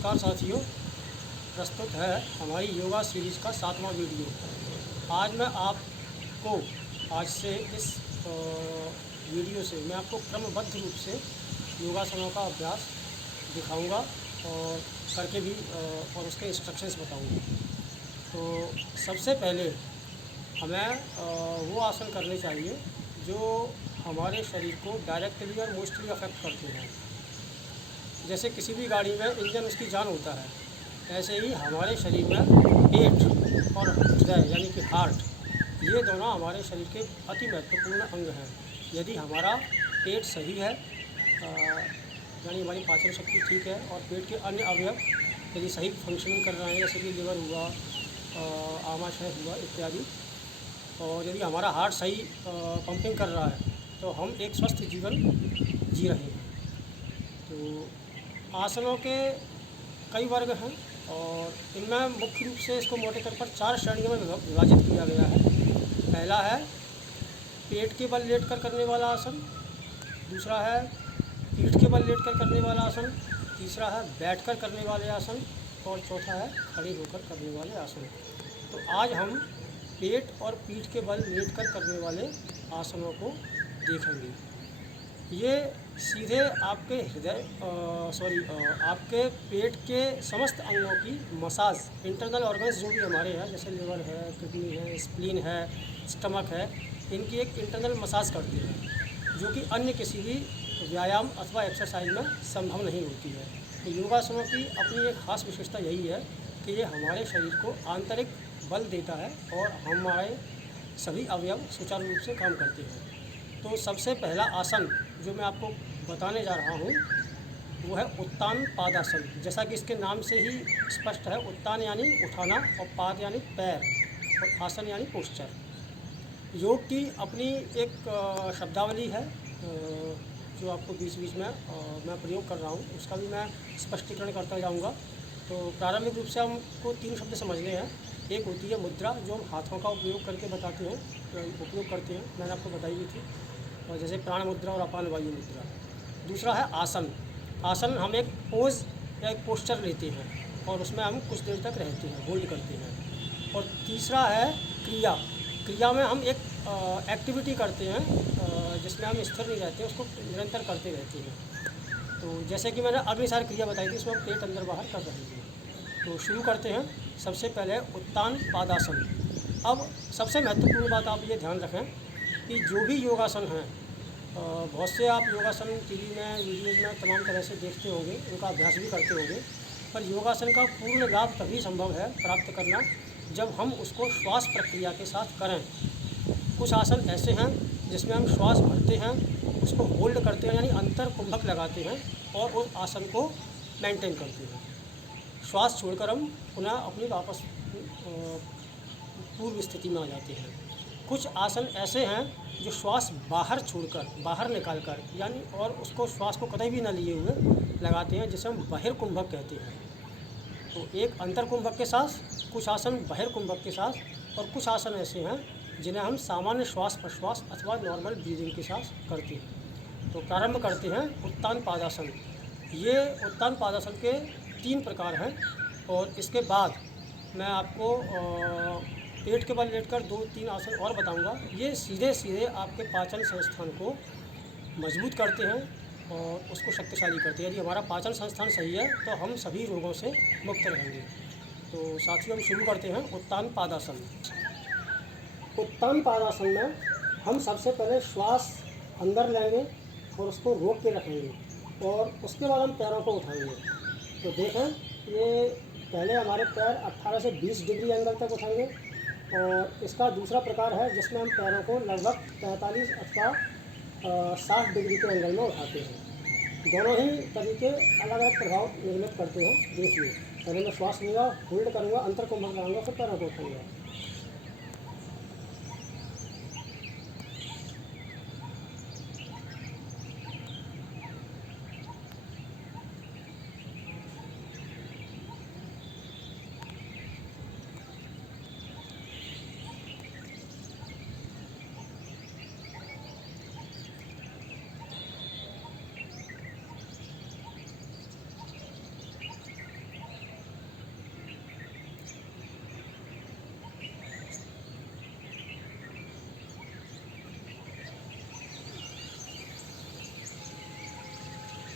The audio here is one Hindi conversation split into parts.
नमस्कार साथियों, प्रस्तुत है हमारी योगा सीरीज़ का 7वां वीडियो। आज मैं आपको आज से इस वीडियो से मैं आपको क्रमबद्ध रूप से योगासनों का अभ्यास दिखाऊंगा और करके भी और उसके इंस्ट्रक्शंस बताऊंगा। तो सबसे पहले हमें वो आसन करने चाहिए जो हमारे शरीर को डायरेक्टली और मोस्टली अफेक्ट करते हैं। जैसे किसी भी गाड़ी में इंजन उसकी जान होता है, ऐसे ही हमारे शरीर में पेट और हृदय यानी कि हार्ट, ये दोनों हमारे शरीर के अति महत्वपूर्ण अंग हैं। यदि हमारा पेट सही है यानी हमारी पाचन शक्ति ठीक है और पेट के अन्य अवयव यदि सही फंक्शनिंग कर रहे हैं, जैसे कि लिवर हुआ, आमाशय हुआ इत्यादि, और यदि हमारा हार्ट सही पंपिंग कर रहा है तो हम एक स्वस्थ जीवन जी रहे हैं। तो आसनों के कई वर्ग हैं और इनमें मुख्य रूप से इसको मोटे तौर पर 4 श्रेणियों में विभाजित किया गया है। पहला है पेट के बल लेटकर करने वाला आसन, दूसरा है पीठ के बल लेटकर करने वाला आसन, तीसरा है बैठकर करने वाले आसन और चौथा है खड़े होकर करने वाले आसन। तो आज हम पेट और पीठ के बल लेटकर करने वाले आसनों को देखेंगे। ये सीधे आपके आपके पेट के समस्त अंगों की मसाज, इंटरनल ऑर्गन्स जो भी हमारे हैं, जैसे लिवर है, किडनी है, स्प्लीन है, स्टमक है, इनकी एक इंटरनल मसाज करते हैं जो कि अन्य किसी भी व्यायाम अथवा एक्सरसाइज में संभव नहीं होती है। तो योगासनों की अपनी एक ख़ास विशेषता यही है कि ये हमारे शरीर को आंतरिक बल देता है और हमारे सभी अवयव सुचारू रूप से काम करते हैं। तो सबसे पहला आसन जो मैं आपको बताने जा रहा हूँ वो है उत्तान पादासन। जैसा कि इसके नाम से ही स्पष्ट है, उत्तान यानी उठाना और पाद यानी पैर और आसन यानी पोस्चर। योग की अपनी एक शब्दावली है जो आपको बीच बीच में मैं प्रयोग कर रहा हूँ, उसका भी मैं स्पष्टीकरण करता जाऊँगा। तो प्रारंभिक रूप से हमको 3 शब्द समझने हैं। एक होती है मुद्रा, जो हम हाथों का उपयोग करके बताते हैं, उपयोग करते हैं, मैंने आपको बताई भी थी, और जैसे प्राण मुद्रा और अपान वायु मुद्रा। दूसरा है आसन। आसन हम एक पोज या एक पोस्चर लेते हैं और उसमें हम कुछ देर तक रहते हैं, होल्ड करते हैं। और तीसरा है क्रिया। क्रिया में हम एक एक्टिविटी करते हैं जिसमें हम स्थिर नहीं रहते, उसको निरंतर करते रहते हैं। तो जैसे कि मैंने अग्निसार क्रिया बताई थी, इसमें हम पेट अंदर बाहर कर रहे हैं। तो शुरू करते हैं। सबसे पहले उत्तान पादासन। अब सबसे महत्वपूर्ण बात आप ये ध्यान रखें कि जो भी योगासन हैं, बहुत से आप योगासन टीवी में, वीडियोज़ में तमाम तरह से देखते होंगे, उनका अभ्यास भी करते होंगे, पर योगासन का पूर्ण लाभ तभी संभव है प्राप्त करना जब हम उसको श्वास प्रक्रिया के साथ करें। कुछ आसन ऐसे हैं जिसमें हम श्वास भरते हैं, उसको होल्ड करते हैं यानी अंतर कुंभक लगाते हैं और उस आसन को मेंटेन करते हैं। श्वास छोड़कर हम पुनः अपनी वापस पूर्व स्थिति में आ जाते हैं। कुछ आसन ऐसे हैं जो श्वास बाहर छोड़कर, बाहर निकालकर यानी, और उसको श्वास को कतई भी न लिए हुए लगाते हैं, जिसे हम बहिर्कुंभक कहते हैं। तो एक अंतर कुंभक के साथ, कुछ आसन बहिर्कुंभक के साथ, और कुछ आसन ऐसे हैं जिन्हें हम सामान्य श्वास प्रश्वास अथवा नॉर्मल ब्रीदिंग के साथ करते हैं। तो प्रारंभ करते हैं उत्तान पादासन। ये उत्तान पादासन के 3 प्रकार हैं और इसके बाद मैं आपको पेट के बल लेटकर 2-3 आसन और बताऊंगा। ये सीधे सीधे आपके पाचन संस्थान को मजबूत करते हैं और उसको शक्तिशाली करते हैं। यदि हमारा पाचन संस्थान सही है तो हम सभी रोगों से मुक्त रहेंगे। तो साथियों, हम शुरू करते हैं उत्तान पादासन। उत्तान पादासन में हम सबसे पहले श्वास अंदर लेंगे और उसको रोक के रखेंगे और उसके बाद हम पैरों को उठाएंगे। तो देखें, ये पहले हमारे पैर 18 से 20 डिग्री एंगल तक उठाएंगे और इसका दूसरा प्रकार है जिसमें हम पैरों को लगभग 45 अथवा 60 डिग्री के एंगल में उठाते हैं। दोनों ही तरीके अलग अलग प्रभाव निर्मित करते हैं। देखिए, पहले मैं श्वास लूँगा, होल्ड करूँगा, अंतर कुंभक लगाऊंगा, फिर पैरों को उठाऊँगा।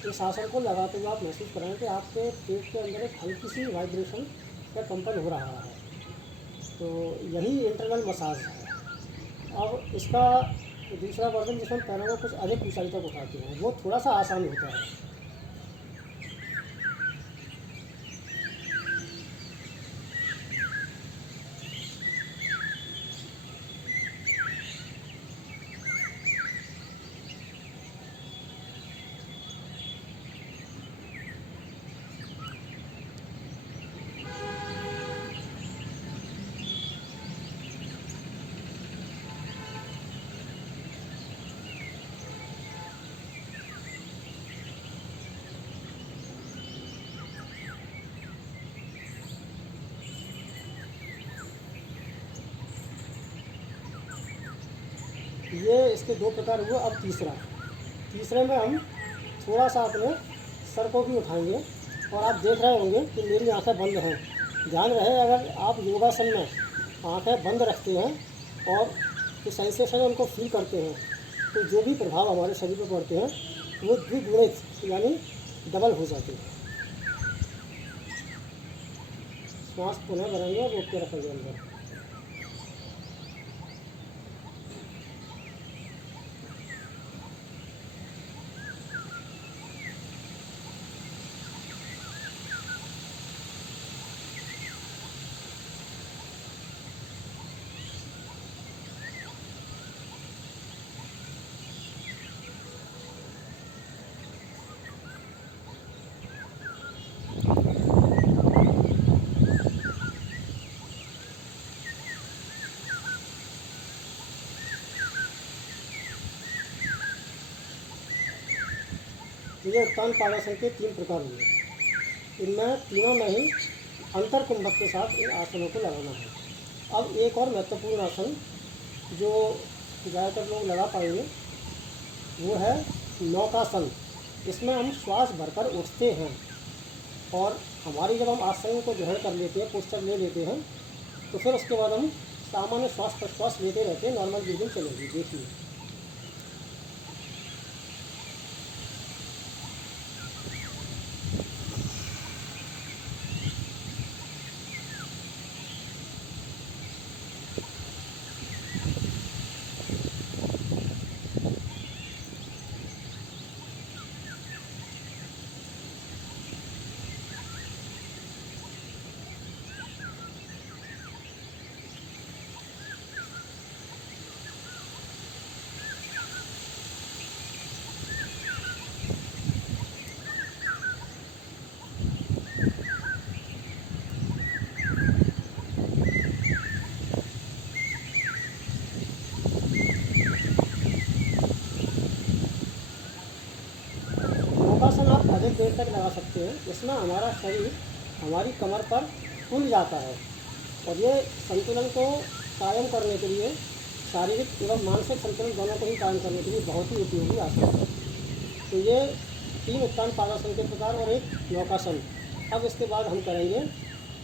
इस आसन को लगाते हुए आप महसूस करेंगे कि आपके पेट के अंदर एक हल्की सी वाइब्रेशन या कंपन हो रहा है। तो यही इंटरनल मसाज है। अब इसका दूसरा वर्जन जिसमें हम पैरों को कुछ अधिक ऊंचाई तक उठाते हैं, वो थोड़ा सा आसान होता है। ये इसके दो प्रकार हुए। अब तीसरे में हम थोड़ा सा अपने सर को भी उठाएंगे और आप देख रहे होंगे कि मेरी आंखें बंद हैं। ध्यान रहे, अगर आप योगासन में आंखें बंद रखते हैं और जो सेंसेशन है उनको फील करते हैं, तो जो भी प्रभाव हमारे शरीर पर पड़ते हैं वो द्विगुणित यानी डबल हो जाते हैं। श्वास पुनः भरेंगे और रोक के रखेंगे अंदर। ये उत्तान पादासन के 3 प्रकार हुए। इनमें तीनों में ही अंतर कुंभक के साथ इन आसनों को लगाना है। अब एक और महत्वपूर्ण आसन जो ज़्यादातर लोग लगा पाएंगे वो है नौकासन। इसमें हम श्वास भरकर उठते हैं और हमारी जब हम आसन को ग्रहण कर लेते हैं, पोस्चर ले लेते हैं, तो फिर उसके बाद हम सामान्य श्वास प्रश्वास लेते रहते हैं। नॉर्मल ब्रीदिंग चलेगी। देखिए, नौकासन आप अधिक देर तक लगा सकते हैं। इसमें हमारा शरीर हमारी कमर पर फूल जाता है और ये संतुलन को कायम करने के लिए, शारीरिक एवं मानसिक संतुलन दोनों को ही कायम करने के लिए बहुत ही उपयोगी आसन है। तो ये 3 उत्तान पादासन के प्रकार और एक नौकासन। अब इसके बाद हम करेंगे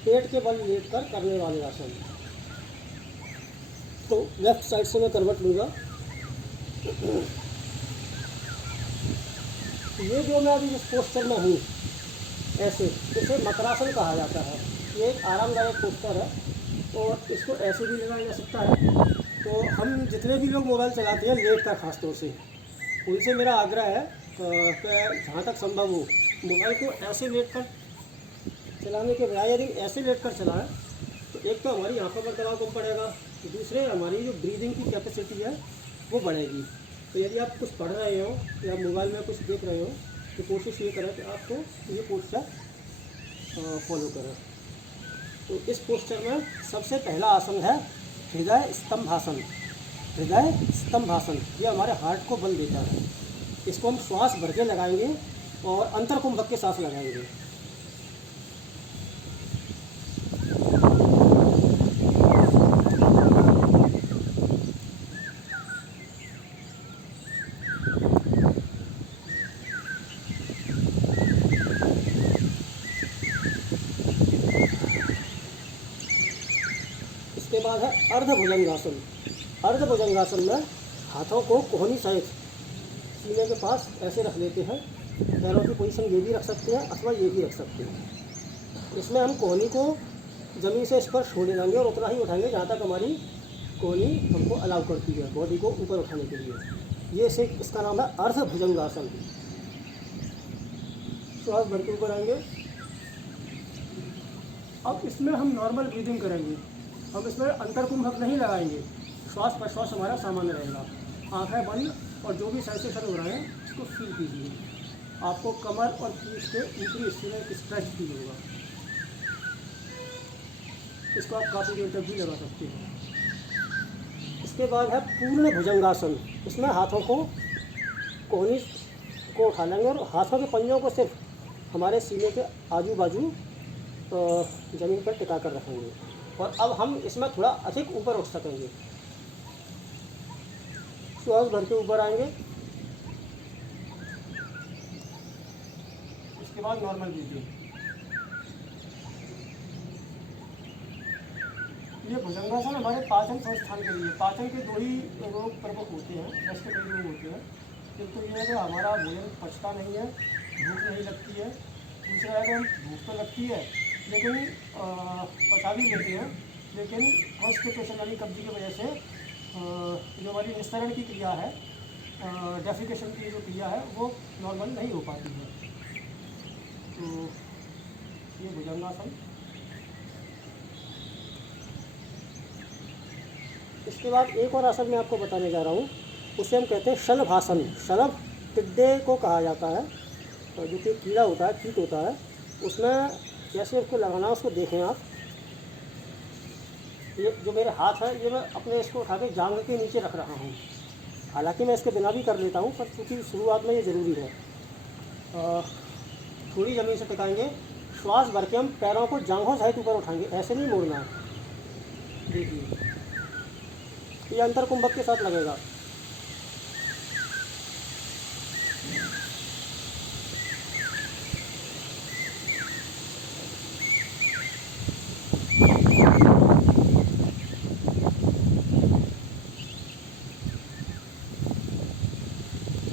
पेट के बल लेट कर करने वाले आसन। तो लेफ्ट साइड से मैं करवट लूँगा। ये जो मैं अभी जिस पोस्चर में हूँ, ऐसे, इसे मकरासन कहा जाता है। ये एक आरामदायक पोस्चर है और इसको ऐसे भी लगाया जा सकता है। तो हम जितने भी लोग मोबाइल चलाते हैं लेट कर, खास तौर से उनसे मेरा आग्रह है कि जहाँ तक संभव हो मोबाइल को ऐसे लेट कर चलाने के बजाय यदि ऐसे लेट कर चलाएं तो एक तो हमारी आंखों पर दबाव कम पड़ेगा, दूसरे हमारी जो ब्रीदिंग की कैपेसिटी है वो बढ़ेगी। तो यदि आप कुछ पढ़ रहे हो या मोबाइल में कुछ देख रहे हो तो कोशिश ये करें कि आपको ये पोस्चर फॉलो करें। तो इस पोस्चर में सबसे पहला आसन है हृदय स्तंभासन। हृदय स्तंभासन ये हमारे हार्ट को बल देता है। इसको हम श्वास भर के लगाएंगे और अंतर कुंभक के साथ लगाएंगे। इसके बाद है अर्धभुजंगासन। अर्धभुजंगासन में हाथों को कोहनी सहित सीने के पास ऐसे रख लेते हैं पैरों की पोजीशन ये भी रख सकते हैं अथवा ये भी रख सकते हैं। इसमें हम कोहनी को ज़मीन से स्पर्श होने देंगे और उतना ही उठाएंगे जहाँ तक हमारी कोहनी हमको अलाउ करती है बॉडी को ऊपर उठाने के लिए। इसका नाम है अर्ध भुजंगासन। श्वास भर के ऊपर आएंगे। अब इसमें हम नॉर्मल ब्रीदिंग करेंगे, हम इसमें अंतरकुंभक नहीं लगाएंगे। श्वास प्रश्वास हमारा सामान्य रहेगा, आँखें बंद, और जो भी सेंसेशन हो रहा है उसको फील कीजिए। आपको कमर और पीठ के ऊपरी हिस्से में एक स्ट्रेच फील होगा। इसको आप काफ़ी देर तक भी लगा सकते हैं। इसके बाद है पूर्ण भुजंगासन। इसमें हाथों को कोहनी को उठा लेंगे और हाथों के पंजों को सिर्फ हमारे सीने के आजू बाजू ज़मीन पर टिका कर रखेंगे। और अब हम इसमें थोड़ा अधिक ऊपर उठ सकेंगे। श्वास भर के ऊपर आएंगे। इसके बाद नॉर्मल ब्रीथिंग। ये भुजंगासन हमारे पाचन संस्थान के लिए, पाचन के दो ही रोग प्रमुख होते हैं, वैसे कई रोग होते हैं। एक तो ये है कि हमारा भोजन पचता नहीं है, भूख नहीं लगती है। दूसरा है कि भूख तो लगती है लेकिन पचा भी लेते हैं, लेकिन कॉन्स्टिपेशन यानी कब्जी की वजह से जो हमारी निस्तरण की क्रिया है, डेफिकेशन की जो क्रिया है वो नॉर्मल नहीं हो पाती है। तो ये भुजंगासन। इसके बाद एक और आसन मैं आपको बताने जा रहा हूँ, उसे हम कहते हैं शलभासन। शलभ टिड्डे को कहा जाता है, जो कि कीड़ा होता है, कीट होता है। उसमें कैसे उसको लगाना उसको देखें आप। ये जो मेरे हाथ है ये मैं अपने इसको उठा के जांघ के नीचे रख रहा हूँ। हालांकि मैं इसके बिना भी कर लेता हूँ, पर चूँकि शुरुआत में ये ज़रूरी है। थोड़ी ज़मीन से टिकाएंगे। श्वास भर के हम पैरों को जांघों सहित ऊपर उठाएंगे, ऐसे नहीं मोड़ना है। देखिए ये अंतर कुंभक के साथ लगेगा।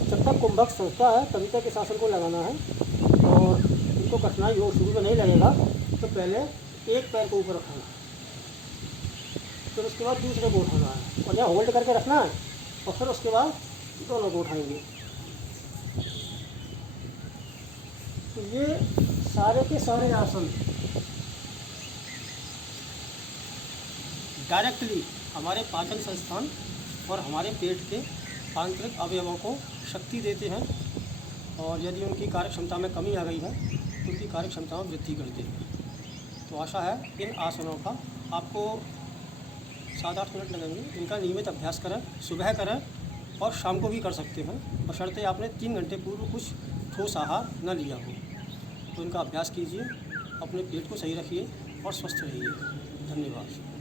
जब तक कुंभक संस्था है तभी तक इस आसन को लगाना है, और इनको कठिनाई हो, शुरू में नहीं लगेगा तो पहले एक पैर को ऊपर उठाना है, फिर उसके बाद दूसरे को उठाना है, और यहाँ होल्ड करके रखना है, और फिर उसके बाद दोनों को उठाएंगे। तो ये सारे के सारे आसन डायरेक्टली हमारे पाचन संस्थान और हमारे पेट के आंतरिक अवयवों को शक्ति देते हैं, और यदि उनकी कार्य क्षमता में कमी आ गई है तो उनकी कार्य क्षमता में वृद्धि करते हैं। तो आशा है इन आसनों का आपको 7-8 मिनट लगेंगे। इनका नियमित अभ्यास करें, सुबह करें और शाम को भी कर सकते हैं, बशर्ते आपने 3 घंटे पूर्व कुछ ठोस आहार न लिया हो। तो इनका अभ्यास कीजिए, अपने पेट को सही रखिए और स्वस्थ रहिए। धन्यवाद।